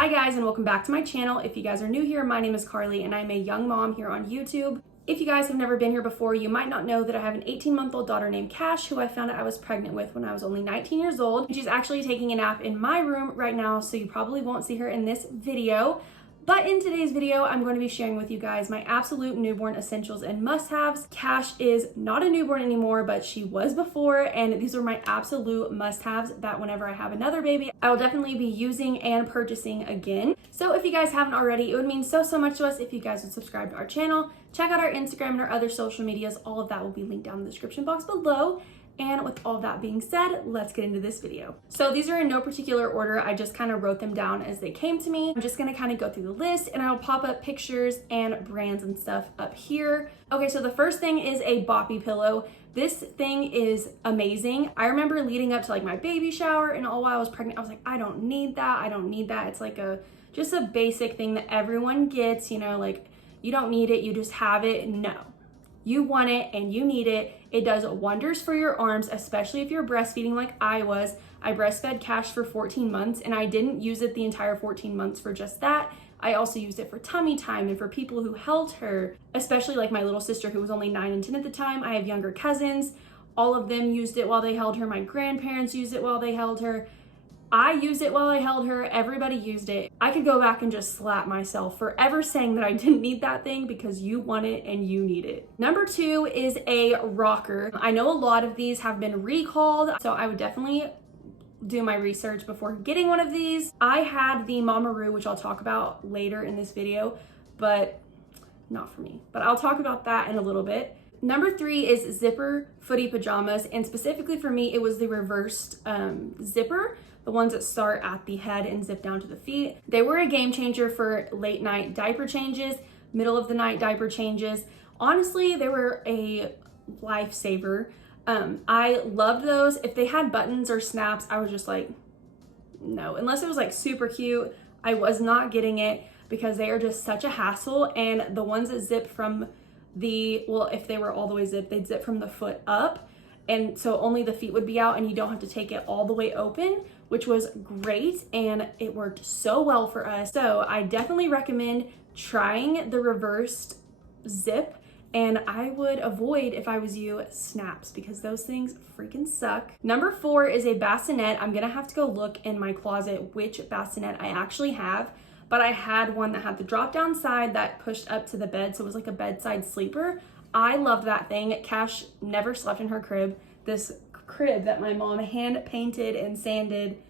Hi guys, and welcome back to my channel. If you guys are new here, my name is Carly and I'm a young mom here on YouTube. If you guys have never been here before, you might not know that I have an 18-month-old daughter named Cash, who I found out I was pregnant with when I was only 19 years old. She's actually taking a nap in my room right now, so you probably won't see her in this video. But in today's video, I'm going to be sharing with you guys my absolute newborn essentials and must-haves. Cash is not a newborn anymore, but she was before, and these are my absolute must-haves that whenever I have another baby, I will definitely be using and purchasing again. So if you guys haven't already, it would mean so much to us if you guys would subscribe to our channel, check out our Instagram and our other social medias. All of that will be linked down in the description box below. And with all that being said, let's get into this video. So these are in no particular order. I just kind of wrote them down as they came to me. I'm just gonna kind of go through the list and I'll pop up pictures and brands and stuff up here. Okay, so the first thing is a boppy pillow. This thing is amazing. I remember leading up to like my baby shower and all while I was pregnant, I was like, I don't need that. I don't need that. It's like just a basic thing that everyone gets, you know, like you don't need it, you just have it. No. You want it and you need it. It does wonders for your arms, especially if you're breastfeeding like I was. I breastfed Cash for 14 months and I didn't use it the entire 14 months for just that. I also used it for tummy time and for people who held her, especially like my little sister who was only 9 and 10 at the time. I have younger cousins. All of them used it while they held her. My grandparents used it while they held her. I used it while I held her. Everybody used it. I could go back and just slap myself for ever saying that I didn't need that thing, because you want it and you need it. Number 2 is a rocker. I know a lot of these have been recalled, so I would definitely do my research before getting one of these. I had the Mamaroo, which I'll talk about later in this video, but not for me. But I'll talk about that in a little bit. Number 3 is zipper footy pajamas, and specifically for me, it was the reversed zipper. The ones that start at the head and zip down to the feet. They were a game changer for late night diaper changes, middle of the night diaper changes. Honestly, they were a lifesaver. I loved those. If they had buttons or snaps, I was just like, no. Unless it was like super cute, I was not getting it, because they are just such a hassle. And the ones that zip from if they were all the way zipped, they'd zip from the foot up. And so only the feet would be out and you don't have to take it all the way open, which was great, and it worked so well for us. So I definitely recommend trying the reversed zip, and I would avoid, if I was you, snaps, because those things freaking suck. Number 4 is a bassinet. I'm gonna have to go look in my closet which bassinet I actually have, but I had one that had the drop down side that pushed up to the bed, so it was like a bedside sleeper. I loved that thing. Cash never slept in her crib. This crib that my mom hand painted and sanded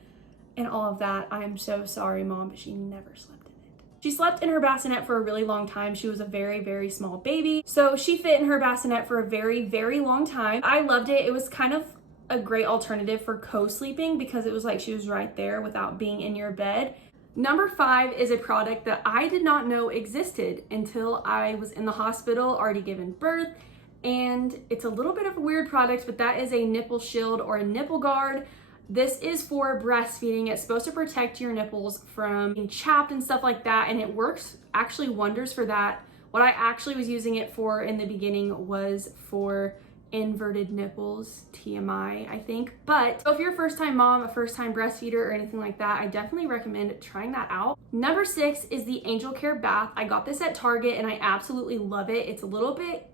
and all of that. I'm so sorry, Mom, but she never slept in it. She slept in her bassinet for a really long time. She was a very, very small baby, so she fit in her bassinet for a very, very long time. I loved it. It was kind of a great alternative for co-sleeping, because it was like she was right there without being in your bed. Number 5 is a product that I did not know existed until I was in the hospital, already given birth. And it's a little bit of a weird product, but that is a nipple shield or a nipple guard. This is for breastfeeding. It's supposed to protect your nipples from being chapped and stuff like that, and it works actually wonders for that. What I actually was using it for in the beginning was for inverted nipples, TMI, I think. But so if you're a first-time mom, a first-time breastfeeder, or anything like that, I definitely recommend trying that out. Number 6 is the Angel Care bath. I got this at Target and I absolutely love it. It's a little bit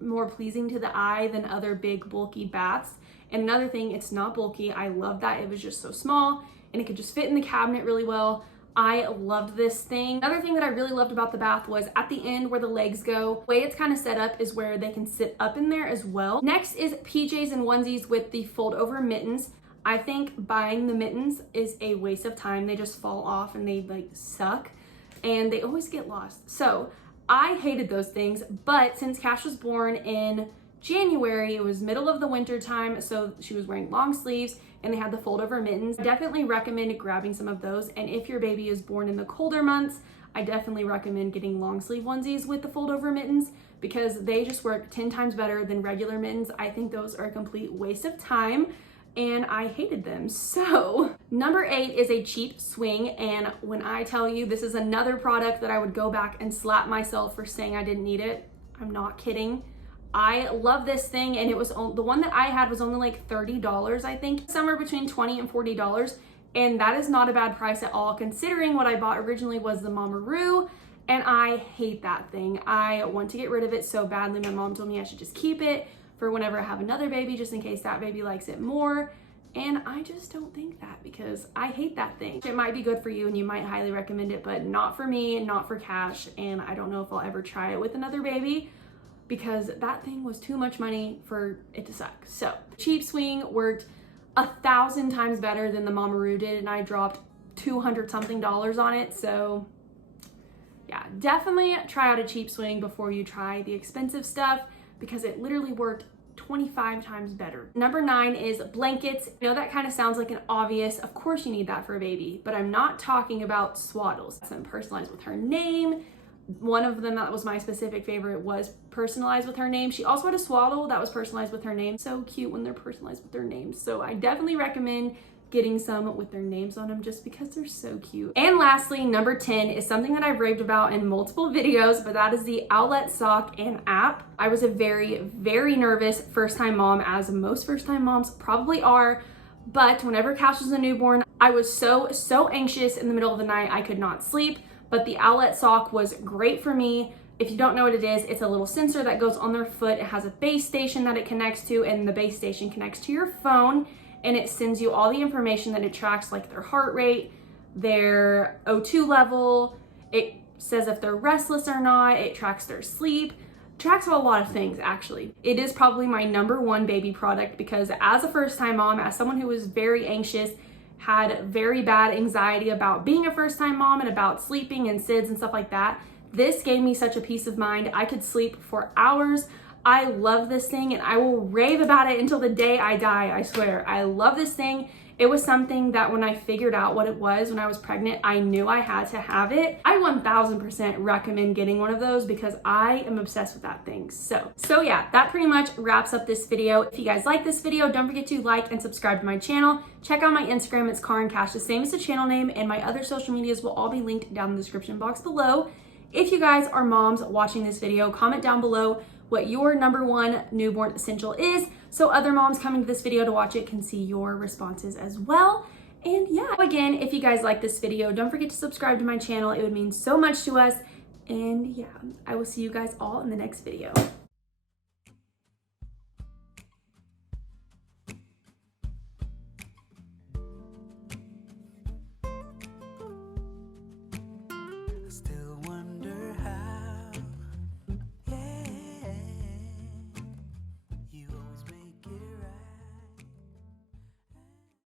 more pleasing to the eye than other big bulky baths. And another thing, it's not bulky. I love that it was just so small and it could just fit in the cabinet really well. I loved this thing. Another thing that I really loved about the bath was at the end where the legs go, the way it's kind of set up is where they can sit up in there as well. Next is PJs and onesies with the fold over mittens. I think buying the mittens is a waste of time. They just fall off and they like suck and they always get lost. So I hated those things, but since Cash was born in January, it was middle of the winter time, so she was wearing long sleeves and they had the fold over mittens. I definitely recommend grabbing some of those. And if your baby is born in the colder months, I definitely recommend getting long sleeve onesies with the fold over mittens, because they just work 10 times better than regular mittens. I think those are a complete waste of time and I hated them. So number 8 is a cheap swing. And when I tell you this is another product that I would go back and slap myself for saying I didn't need it, I'm not kidding. I love this thing, and it was the one that I had was only like $30, I think, somewhere between $20 and $40. And that is not a bad price at all, considering what I bought originally was the Mamaroo, and I hate that thing. I want to get rid of it so badly. My mom told me I should just keep it for whenever I have another baby, just in case that baby likes it more. And I just don't think that, because I hate that thing. It might be good for you and you might highly recommend it, but not for me, not for Cash. And I don't know if I'll ever try it with another baby, because that thing was too much money for it to suck. So Cheap Swing worked 1,000 times better than the Mamaroo did, and I dropped $200 something on it. So yeah, definitely try out a Cheap Swing before you try the expensive stuff, because it literally worked 25 times better. Number 9 is blankets. I know that kind of sounds like an obvious, of course you need that for a baby, but I'm not talking about swaddles. Some personalized with her name. One of them that was my specific favorite was personalized with her name. She also had a swaddle that was personalized with her name. So cute when they're personalized with their names. So I definitely recommend getting some with their names on them, just because they're so cute. And lastly, number 10 is something that I've raved about in multiple videos, but that is the Owlet Sock and app. I was a very, very nervous first-time mom, as most first-time moms probably are. But whenever Cash was a newborn, I was so anxious in the middle of the night. I could not sleep. But the Owlet Sock was great for me. If you don't know what it is, it's a little sensor that goes on their foot. It has a base station that it connects to, and the base station connects to your phone, and it sends you all the information that it tracks, like their heart rate, their O2 level. It says if they're restless or not. It tracks their sleep. Tracks a lot of things, actually. It is probably my number 1 baby product, because as a first-time mom, as someone who was very anxious, had very bad anxiety about being a first-time mom and about sleeping and SIDS and stuff like that, this gave me such a peace of mind. I could sleep for hours. I love this thing, and I will rave about it until the day I die, I swear. I love this thing. It was something that when I figured out what it was when I was pregnant, I knew I had to have it. I 1000% recommend getting one of those, because I am obsessed with that thing. So yeah, that pretty much wraps up this video. If you guys like this video, don't forget to like and subscribe to my channel. Check out my Instagram, it's Car and Cash, the same as the channel name, and my other social medias will all be linked down in the description box below. If you guys are moms watching this video, comment down below what your number 1 newborn essential is, so other moms coming to this video to watch it can see your responses as well. And yeah, again, if you guys like this video, don't forget to subscribe to my channel. It would mean so much to us. And yeah, I will see you guys all in the next video.